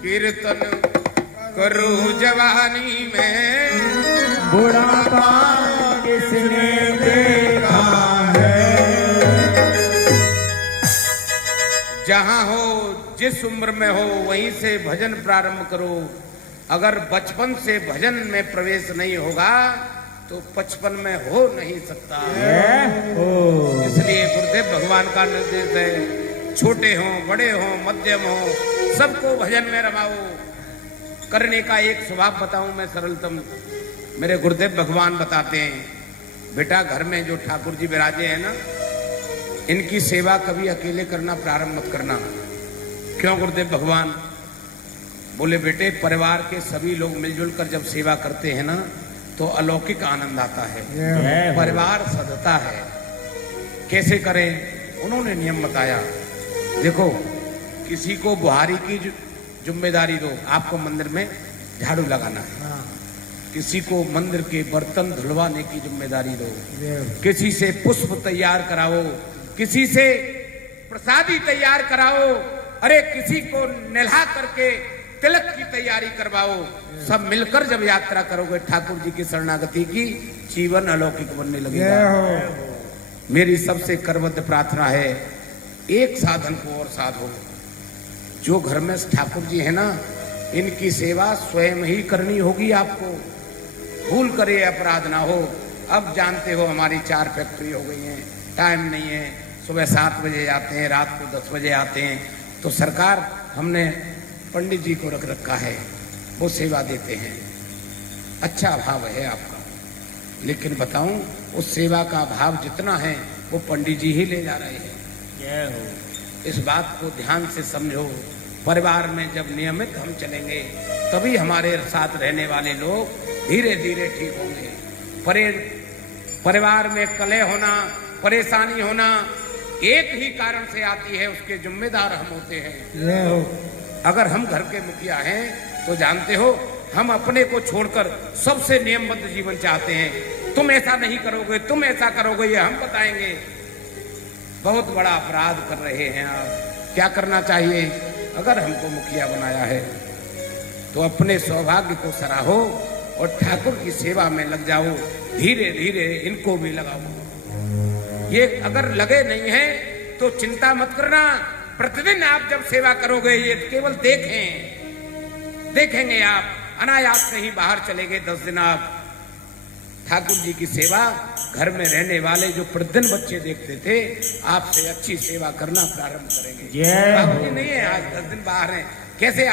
कीर्तन करूं जवानी में, बुढ़ापा किसने देखा है। जहां हो जिस उम्र में हो वहीं से भजन प्रारंभ करो। अगर बचपन से भजन में प्रवेश नहीं होगा तो 55 में हो नहीं सकता। इसलिए गुरुदेव भगवान का निर्देश है, छोटे हों बड़े हों मध्यम हों सबको भजन में रमाओ। करने का एक स्वभाव बताऊं मैं सरलतम, मेरे गुरुदेव भगवान बताते हैं, बेटा घर में जो ठाकुर जी विराजे हैं ना, इनकी सेवा कभी अकेले करना प्रारंभ मत करना। क्यों गुरुदेव भगवान? बोले बेटे परिवार के सभी लोग मिलजुल कर जब सेवा करते हैं ना तो अलौकिक आनंद आता है, परिवार सधता है। कैसे करें? उन्होंने नियम बताया। देखो किसी को बुहारी की जिम्मेदारी दो, आपको मंदिर में झाड़ू लगाना है। किसी को मंदिर के बर्तन धुलवाने की जिम्मेदारी दो, किसी से पुष्प तैयार कराओ, किसी से प्रसादी तैयार कराओ, अरे किसी को निल्हा करके तिलक की तैयारी करवाओ। सब मिलकर जब यात्रा करोगे ठाकुर जी की शरणागति की, जीवन अलौकिक बनने लगेगा। मेरी सबसे करबद्ध प्रार्थना है, एक साधन को और साधो। जो घर में ठाकुर जी है ना, इनकी सेवा स्वयं ही करनी होगी आपको। भूल करे अपराध ना हो। अब जानते हो हमारी 4 फैक्ट्री हो गई हैं, टाइम नहीं है, सुबह 7 बजे आते हैं, रात को 10 बजे आते हैं। तो सरकार हमने पंडित जी को रख रखा है, वो सेवा देते हैं। अच्छा भाव है आपका, लेकिन बताऊं उस सेवा का भाव जितना है वो पंडित जी ही ले जा रहे हैं। इस बात को ध्यान से समझो। परिवार में जब नियमित हम चलेंगे तभी हमारे साथ रहने वाले लोग धीरे धीरे ठीक होंगे। परिवार में कलह होना, परेशानी होना एक ही कारण से आती है, उसके जिम्मेदार हम होते हैं। अगर हम घर के मुखिया हैं तो जानते हो हम अपने को छोड़कर सबसे नियमबद्ध जीवन चाहते हैं। तुम ऐसा नहीं करोगे, तुम ऐसा करोगे, ये हम बताएंगे। बहुत बड़ा अपराध कर रहे हैं आप। क्या करना चाहिए? अगर हमको मुखिया बनाया है तो अपने सौभाग्य को सराहो और ठाकुर की सेवा में लग जाओ। धीरे धीरे इनको भी लगाओ। ये अगर लगे नहीं है तो चिंता मत करना। प्रतिदिन आप जब सेवा करोगे, ये केवल देखेंगे आप, अनायास कहीं बाहर चले गए 10 दिन आप, ठाकुर जी की सेवा घर में रहने वाले जो प्रतिदिन बच्चे देखते थे आपसे अच्छी सेवा करना प्रारंभ करेंगे। नहीं है आज 10 दिन बाहर हैं, कैसे